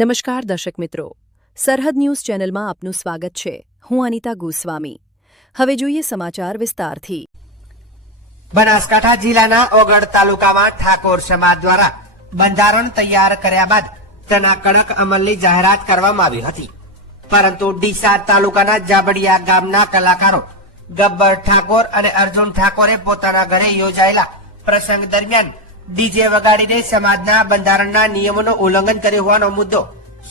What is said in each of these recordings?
નમસ્કાર દર્શક મિત્રો, સરહદ ન્યૂઝ ચેનલમાં આપનું સ્વાગત છે। હું અનિતા ગોસ્વામી। હવે જોઈએ સમાચાર વિસ્તારથી। બનાસકાંઠા જિલ્લાના ઓગળ તાલુકામાં ઠાકોર સમાજ દ્વારા બંધારણ તૈયાર કર્યા બાદ તેના કડક અમલની જાહેરાત કરવામાં આવી હતી, પરંતુ ડીસા તાલુકાના જાબડિયા ગામના કલાકારો ગબ્બર ઠાકોર અને અર્જુન ઠાકોરે પોતાના ઘરે યોજાયેલા પ્રસંગ દરમિયાન ડીજે વગાડીને સમાજના બંધારણના નિયમોનું ઉલ્લંઘન કર્યું હોવાનો મુદ્દો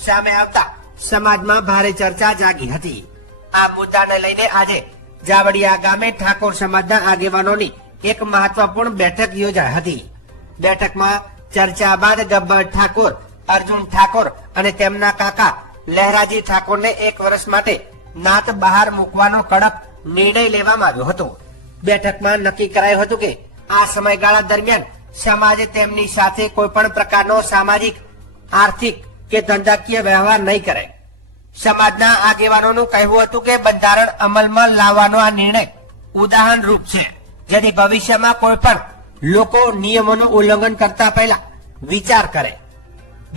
સામે આવતા સમાજમાં ભારે ચર્ચા જાગી હતી। આ મુદ્દાને લઈને આજે જાબડિયા ગામે ઠાકોર સમાજના આગેવાનોની એક મહત્વપૂર્ણ બેઠક યોજાઈ હતી। બેઠકમાં ચર્ચા બાદ ગબ્બર ઠાકોર, અર્જુન ઠાકોર અને તેમના કાકા લહેરાજી ઠાકોરને 1 વર્ષ માટે નાત બહાર મૂકવાનો કડક નિર્ણય લેવામાં આવ્યો હતો। બેઠકમાં નક્કી કરાયું હતું કે આ સમયગાળા દરમિયાન સમાજ તેમની સાથે કોઈ પણ પ્રકારનો સામાજિક, આર્થિક કે ધંધાકીય વ્યવહાર નહીં કરે। સમાજના આગેવાનોનું કહેવું હતું કે બંધારણ અમલમાં લાવવાનો આ નિર્ણય ઉદાહરણ રૂપ છે, જેથી ભવિષ્યમાં કોઈ પણ લોકો નિયમોનું ઉલ્લંઘન કરતા પહેલા વિચાર કરે।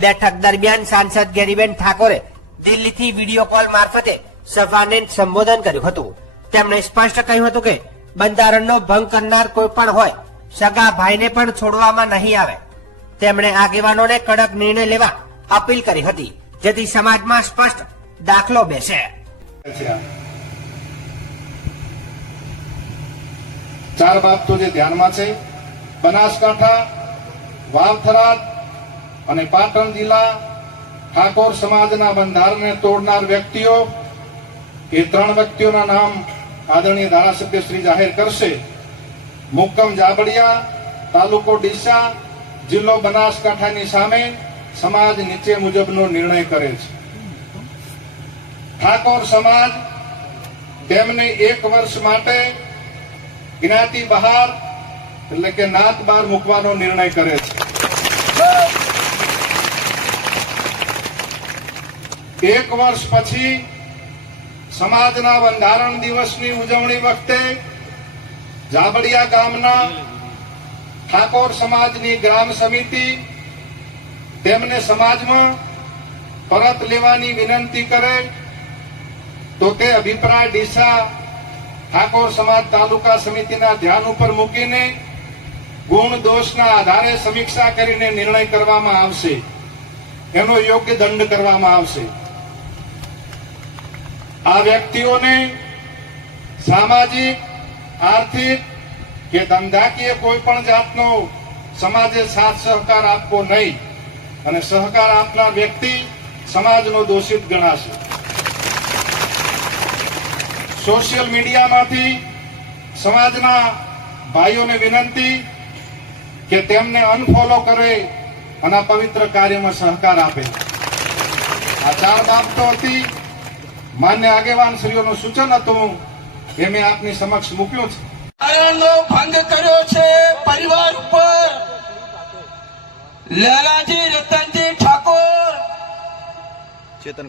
બેઠક દરમિયાન સાંસદ ગેરીબેન ઠાકોરે દિલ્હીથી વિડીયો કોલ મારફતે સભાને સંબોધન કર્યું હતું। તેમણે સ્પષ્ટ કહ્યું હતું કે બંધારણનો ભંગ કરનાર કોઈ પણ હોય, સગા ભાઈને પણ છોડવામાં નહીં આવે। તેમણે આગેવાનોને કડક નિર્ણય લેવા અપીલ કરી હતી, જેથી સમાજમાં સ્પષ્ટ દાખલો બેસે। 4 બાબતો જે ધ્યાનમાં છે, બનાસકાંઠા, વાવથરાદ અને પાટણ જિલ્લા ઠાકોર સમાજના બંધારણને તોડનાર વ્યક્તિઓ, એ 3 વ્યક્તિઓના નામ આદરણીય ધારાસભ્ય શ્રી જાહેર કરશે। મુક્કમ જાબડિયા, તાલુકો ડીસા, જિલ્લો બનાસકાંઠાની સામે સમાજ નીચે મુજબનો નિર્ણય કરે છે। ઠાકોર સમાજ તેમને 1 વર્ષ માટે જ્ઞાતિ બહાર એટલે કે નાત બહાર મૂકવાનો નિર્ણય કરે છે। 1 વર્ષ પછી સમાજના બંધારણ દિવસની ઉજવણી વખતે જાબડિયા ગામના ઠાકોર સમાજની ગ્રામ સમિતિ તેમને સમાજમાં પરત લેવાની વિનંતી કરે તો તે અભિપ્રાય ડીસા ઠાકોર સમાજ તાલુકા સમિતિના ધ્યાન ઉપર મૂકીને ગુણ દોષના આધારે સમીક્ષા કરીને નિર્ણય કરવામાં આવશે, એનો યોગ્ય દંડ કરવામાં આવશે। આ વ્યક્તિઓને સામાજિક, આર્થિક કે ધંધાકીય કોઈ પણ જાતનો સમાજે સાથ સહકાર આપવો નહીં અને સહકાર આપનાર વ્યક્તિ સમાજનો દોષિત ગણાશે। સોશિયલ મીડિયામાંથી સમાજના ભાઈઓને વિનંતી કે તેમને અનફોલો કરે અને પવિત્ર કાર્યમાં સહકાર આપે। આ 4 બાબતો હતી। માન્ય આગેવાન શ્રીઓનું સૂચન હતું, એ મેં આપની સમક્ષ મૂક્યું છે। બંધારણનો ભંગ કર્યો છે પરિવાર ઉપર। લહેરાજી રતનજી ઠાકોર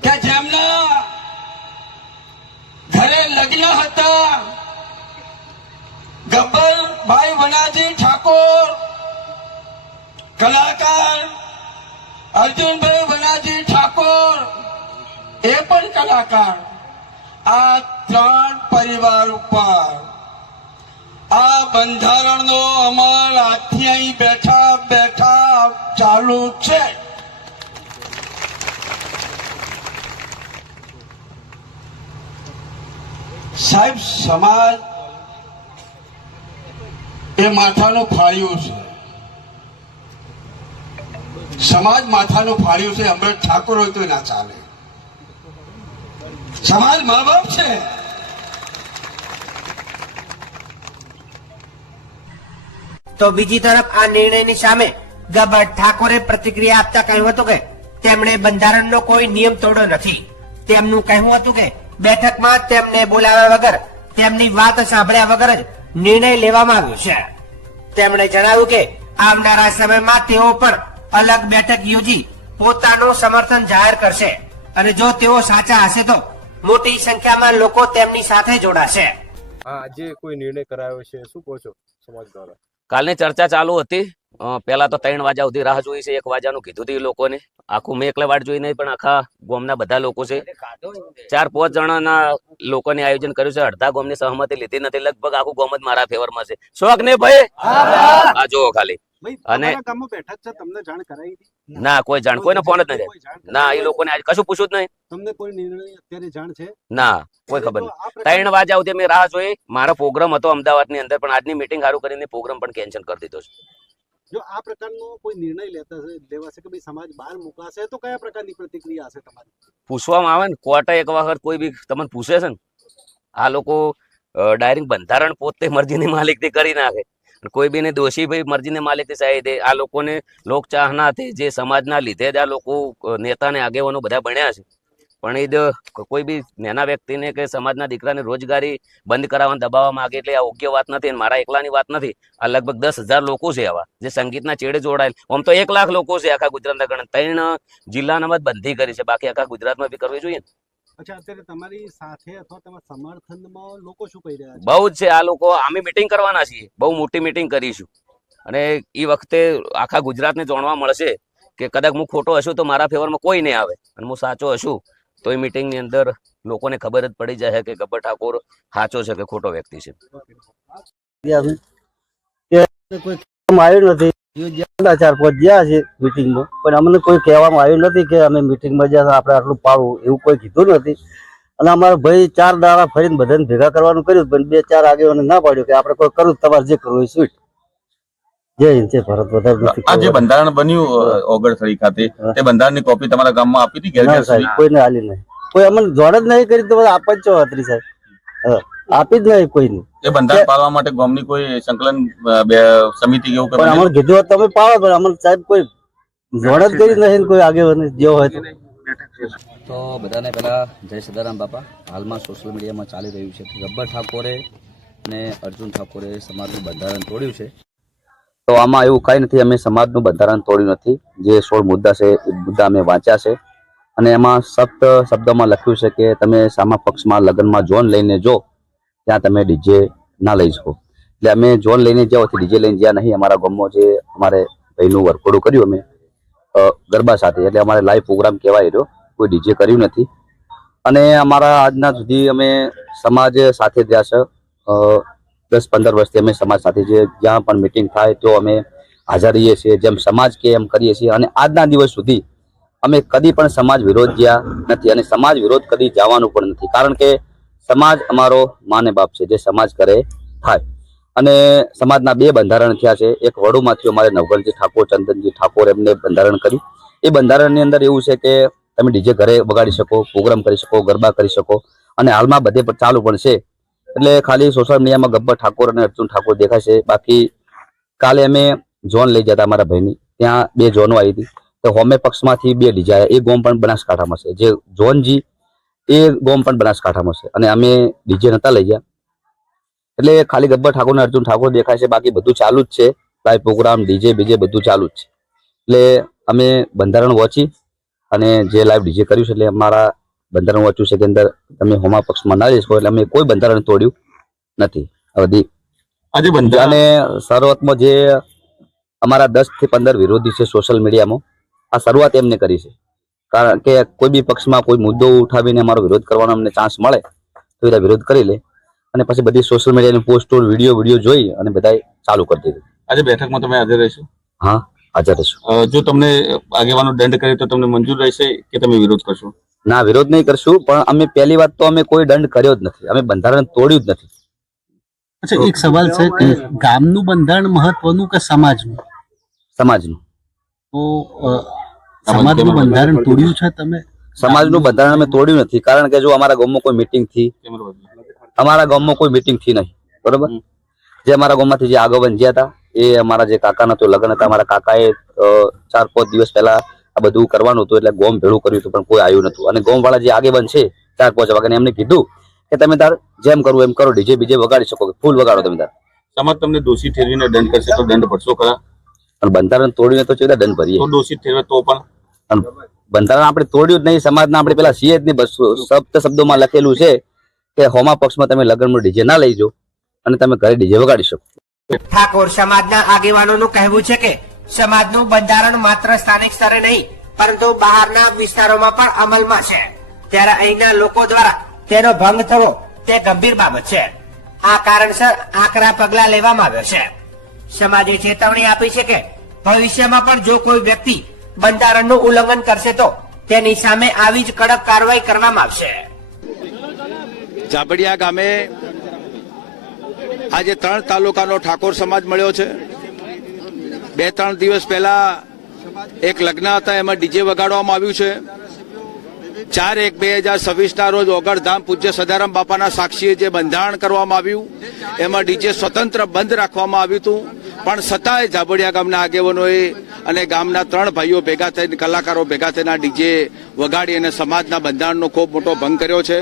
કે જેમના ઘરે લગ્ન હતા, ગબ્બરભાઈ વનાજી ઠાકોર કલાકાર, અર્જુનભાઈ વનાજી ઠાકોર એ પણ કલાકાર, આ 3 પરિવાર ઉપર આ બંધારણનો અમલ આજથી અહીં બેઠા બેઠા ચાલુ છે। સાહેબ, સમાજ એ માથાનું ફાળ્યું છે, સમાજ માથાનું ફાળ્યું છે। અમૃત ઠાકોર હોય તો ના ચાલે, સમાજ મા બાપ છે। તો બીજી તરફ આ નિર્ણયની સામે ગબ્બર ઠાકોરે પ્રતિક્રિયા આપતા કહ્યું હતું કે તેમણે બંધારણનો કોઈ નિયમ તોડ્યો નથી। તેમનું કહેવું હતું કે બેઠકમાં તેમને બોલાવ્યા વગર, તેમની વાત સાંભળ્યા વગર જ નિર્ણય લેવામાં આવ્યો છે। તેમણે જણાવ્યું કે આવનારા સમયમાં તેઓ પણ અલગ બેઠક યોજી પોતાનું સમર્થન જાહેર કરશે અને જો તેઓ સાચા હશે તો મોટી સંખ્યામાં લોકો તેમની સાથે જોડાશે। આજે કોઈ નિર્ણય કરાયો છે, શું કહો છો સમાજ દ્વારા? કાલની ચર્ચા ચાલુ હતી પેલા તો 3 વાગ્યા સુધી રાહ જોઈ છે, 1 વાગ્યાનું કીધું હતું એ લોકોને. આખું મેં એકલા વાટ જોઈ નહીં, પણ આખા ગામના બધા લોકો છે. 4-5 જણાના લોકોને આયોજન કર્યું છે. અડધા ગામની સહમતી લીધી નથી. લગભગ આખું ગામ જ મારા ફેવરમાં છે. શોખ ને ભાઈ આ જુઓ ખાલી. અને બેઠક છે, તમને જાણ કરાવી હતી? ના, કોઈ જાણ, કોઈને ફોન જ નથી. ના, એ લોકોને આજે કશું પૂછ્યું જ નહીં. તમને કોઈ નિર્ણય અત્યારે જાણ છે? ના, કોઈ ખબર નહીં. 3 વાગ્યા સુધી મેં રાહ જોઈ. મારો પ્રોગ્રામ હતો અમદાવાદની અંદર, પણ આજની મીટિંગ સારું કરીને પ્રોગ્રામ પણ કેન્સલ કરી દીધો છે. જો આ પ્રકારનો કોઈ નિર્ણય લેવાશે કે ભાઈ સમાજ બહાર મુકાશે, તો કયા પ્રકારની પ્રતિક્રિયા હશે તમારી? પૂછવામાં આવે ને, કોર્ટે એક વખત કોઈ બી તમને પૂછે છે ને, આ લોકો ડાયરેક્ટ બંધારણ પોતે મરજીની માલિકથી કરી નાખે. કોઈ બીને દોષી ભાઈ મરજીની માલિકથી સાહેબ દે. આ લોકોને લોકચાહનાથી જે સમાજના લીધે જ આ લોકો નેતાને આગેવાનો બધા બન્યા છે. પણ એ કોઈ બી નાના વ્યક્તિને કે સમાજના દીકરાને રોજગારી બંધ કરાવવા દબાવવા માંગે, એટલે આ યોગ્ય વાત નથી. મારા એકલાની વાત નથી. આ લગભગ 10,000 લોકો છે આવા જે સંગીતના છેડે જોડાયેલ. આમ તો 1 લાખ લોકો છે આખા ગુજરાતના. ગણ 3 જિલ્લાનામાં જ બંધી કરી છે, બાકી આખા ગુજરાતમાં બી કરવી જોઈએ. અચ્છા, અત્યારે તમારી સાથે અથવા તમારા સમર્થનમાં લોકો શું કહી રહ્યા છે? બહુ જ છે આ લોકો. અમે મીટિંગ કરવાના છીએ, બહુ મોટી મીટિંગ કરીશું. અને એ વખતે આખા ગુજરાતને જાણવા મળશે કે કદાચ હું ખોટો હશું તો મારા ફેવરમાં કોઈ નહીં આવે, અને હું સાચો હશું તો એ મીટિંગની અંદર લોકોને ખબર જ પડી જાય કે ગબ્બર ઠાકોર સાચો છે કે ખોટો વ્યક્તિ છે. કોઈ કહેવામાં આવ્યું નથી. 4-5 ગયા છે મીટિંગમાં, પણ અમને કોઈ કહેવામાં આવ્યું નથી કે અમે મીટિંગમાં જ્યાં આપણે આટલું પાડવું, એવું કોઈ કીધું નથી. અને અમારા ભાઈ 4 દાડા ફરીને બધાને ભેગા કરવાનું કર્યું, પણ 2-4 આગેવાને ના પાડ્યું કે આપણે કોઈ કરવું, તમારે જે કરવું એ સ્વીટ. જય હિન્દ, જય ભારત. વધારે નથી. આ જે બંધારણ બન્યું ઓગળથળી ખાતે, તે બંધારણની કોપી તમારા ગામમાં આપી હતી? ઘેર ઘેર સાહેબ કોઈને હાલી નહીં. કોઈ અમને જોડ જ નહીં કરી તો બધા આપવા જ છો અત્રી સાહેબ, આપી જ નહીં કોઈને. એ બંધારણ પાળવા માટે ગામની કોઈ સંકલન સમિતિ કેવું પણ અમને કીધું હોત તમે પાડો, પણ અમને સાહેબ કોઈ જોડ જ કરી નહીં. કોઈ આગેવાન જેવો હોય તો બધાને પહેલા જય સદારામ બાપા. હાલમાં સોશિયલ મીડિયામાં ચાલી રહ્યું છે કે ગબ્બર ઠાકોરે અને અર્જુન ઠાકોરે સમાજનું બંધારણ તોડ્યું છે. તો આમાં એવું કંઈ નથી. અમે સમાજનું બંધારણ તોડ્યું નથી. જે 16 મુદ્દા છે એ મુદ્દા અમે વાંચ્યા છે, અને એમાં સખ્ત શબ્દોમાં લખ્યું છે કે તમે સામા પક્ષમાં લગ્નમાં જોન લઈને જો, ત્યાં તમે ડીજે ના લઈ શકો. એટલે અમે જોન લઈને જાઓ તો ડીજે લઈને જ્યાં નહીં. અમારા ગામમાં જે અમારે ભાઈનું વરઘોડું કર્યું અમે ગરબા સાથે, એટલે અમારે લાઈવ પ્રોગ્રામ કહેવાય રહ્યો, કોઈ ડીજે કર્યું નથી. અને અમારા આજના સુધી અમે સમાજ સાથે જ રહ્યા છે. 10-15 વર્ષથી અમે સમાજ સાથે જે જ્યાં પણ મિટિંગ થાય તો અમે હાજર રહીએ છીએ, જેમ સમાજ કે એમ કરીએ છીએ. અને આજના દિવસ સુધી અમે કદી પણ સમાજ વિરોધ ગયા નથી, અને સમાજ વિરોધ કદી જવાનું પણ નથી. કારણ કે સમાજ અમારો માને બાપ છે, જે સમાજ કરે થાય. અને સમાજના 2 બંધારણ થયા છે. એક વડોમાંથી અમારે નવઘણજી ઠાકોર, ચંદનજી ઠાકોર એમને બંધારણ કર્યું. એ બંધારણની અંદર એવું છે કે તમે ડીજે ઘરે વગાડી શકો, પ્રોગ્રામ કરી શકો, ગરબા કરી શકો, અને હાલમાં બધે પણ ચાલુ પણ છે. એટલે ખાલી સોશિયલ મીડિયામાં ગબ્બર ઠાકોર અને અર્જુન ઠાકોર દેખાય છે. બાકી કાલે અમે ઝોન લઈ જતા અમારા ભાઈની, ત્યાં 2 ઝોનો આવી હતી. તો હોમે પક્ષમાંથી 2 ડીજે આવ્યા. એ ગોમ પણ બનાસકાંઠામાં છે, જે ઝોનજી એ ગોમ પણ બનાસકાંઠામાં છે, અને અમે ડીજે નતા લઈ ગયા. એટલે ખાલી ગબ્બર ઠાકોર અને અર્જુન ઠાકોર દેખાય છે, બાકી બધું ચાલુ જ છે. લાઈવ પ્રોગ્રામ, ડીજે બીજે બધું ચાલુ જ છે. એટલે અમે બંધારણ વાંચી અને જે લાઈવ ડીજે કર્યું છે, એટલે અમારા બંધારણ વાંચ્યું છે કે અંદર તમે હોમા પક્ષમાં ના લઈ શકો. એટલે અમે કોઈ બંધારણ તોડ્યું નથી. આજે બંધારણ અને શરૂઆતમાં જે અમારા 10 થી 15 વિરોધી છે સોશિયલ મીડિયામાં, આ શરૂઆત એમને કરી છે. કારણ કે કોઈ બી પક્ષમાં કોઈ મુદ્દો ઉઠાવીને અમારો વિરોધ કરવાનો અમને ચાન્સ મળે તો એ વિરોધ કરી લે, અને પછી બધી સોશિયલ મીડિયાની પોસ્ટો વિડીયો જોઈ અને બધા ચાલુ કરી દીધું. આજે બેઠકમાં તમે હાજર રહેશો? હા, હાજર રહેશું. જો તમને આગેવાનો દંડ કરે તો તમને મંજૂર રહેશે કે તમે વિરોધ કરશો? ના, વિરોધ નહીં કરશું. પણ અમે પહેલી વાત તો અમે કોઈ દંડ કર્યો જ નથી, અમે બંધારણ તોડ્યું જ નથી. અચ્છા, એક સવાલ છે કે ગામનું બંધારણ મહત્વનું કે સમાજનું? સમાજનું. તો સમાજનું બંધારણ તોડ્યું છે તમે? સમાજનું બંધારણ અમે તોડ્યું નથી. કારણ કે જો અમારા ગામમાં કોઈ મીટિંગ થી, અમારા ગામમાં કોઈ મીટિંગ થી નહીં, બરોબર. જે અમારા ગામમાંથી જે આગેવાન જ્યાં હતા, એ અમારા જે કાકાના તો લગ્ન હતા, અમારા કાકાએ 4-5 દિવસ પહેલા આ બધું કરવાનું હતું, એટલે ગોમ ભેળું કર્યું હતું, પણ કોઈ આવ્યું નતું. અને ગોમ વાળા જે આગેવાન છે 4-5 વાગ્યા, એમને કીધું કે તમે તાર જેમ કરવું એમ કરો, ડીજે બીજે વગાડી શકો, ફૂલ વગાડો તમે તાર. સમાજ તમને દોષી ઠેરવીને દંડ કરશે તો દંડ ભરશો ખરા? અને બંધારણ તોડીને તો ચેલા દંડ ભરીએ? તો દોષી ઠેરવે તો પણ બંધારણ આપણે તોડ્યું જ નહીં. સમાજના આપણે પેલા સીએ જ નહીં, શબ્દોમાં લખેલું છે કે હોમા પક્ષમાં તમે લગ્નમાં ડીજે ના લઈ જાઓ અને તમે ઘરે ડીજે વગાડી શકો. ઠાકોર સમાજના આગેવાનોનું કહેવું છે કે સમાજનું બંધારણ માત્ર સ્થાનિક સ્તરે નહીં પરંતુ બહારના વિસ્તારોમાં પણ અમલમાં છે, ત્યારે અહીંના લોકો દ્વારા તેનો ભંગ થવો તે ગંભીર બાબત છે. આ કારણસર આકરા પગલા લેવામાં આવ્યા છે. સમાજે ચેતવણી આપી છે કે ભવિષ્યમાં પણ જો કોઈ વ્યક્તિ બંધારણનું ઉલ્લંઘન કરશે તો તેની સામે આવી જ કડક કાર્યવાહી કરવામાં આવશે. જાબડિયા ગામે આજે 3 તાલુકાનો ઠાકોર સમાજ મળ્યો છે. 2-3 દિવસ પહેલા એક લગ્ન હતા, એમાં ડીજે વગાડવામાં આવ્યું છે. 4/1/2026 રોજ ઓગળધામ પૂજ્ય સદારામ બાપાના સાક્ષીએ જે બંધારણ કરવામાં આવ્યું એમાં ડીજે સ્વતંત્ર બંધ રાખવામાં આવ્યું હતું, પણ છતાંય જાબડિયા ગામના આગેવાનોએ અને ગામના 3 ભાઈઓ ભેગા થઈને, કલાકારો ભેગા થઈને ડીજે વગાડી અને સમાજના બંધારણનો ખૂબ મોટો ભંગ કર્યો છે.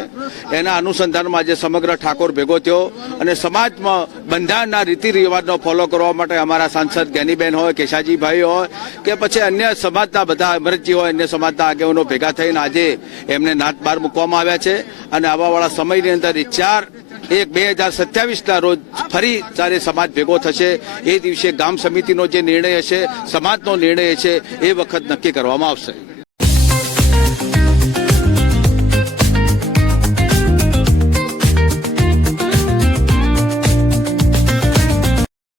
એના અનુસંધાનમાં આજે સમગ્ર ઠાકોર ભેગો થયો અને સમાજમાં બંધારણના રીતિ રિવાજનો ફોલો કરવા માટે અમારા સાંસદ જ્ઞાનીબેન હોય, કેશાજીભાઈ હોય કે પછી અન્ય સમાજના બધા અમરતજી હોય, અન્ય સમાજના આગેવાનો ભેગા થઈને આજે એમને નાત બહાર મૂકવામાં આવ્યા છે. અને આવાવાળા સમયની અંદર 4/1/2027 રોજ ફરી જ્યારે સમાજ ભેગો થશે એ દિવસે ગામ સમિતિનો જે નિર્ણય હશે, સમાજનો નિર્ણય હશે, એ વખત નક્કી કરવામાં આવશે.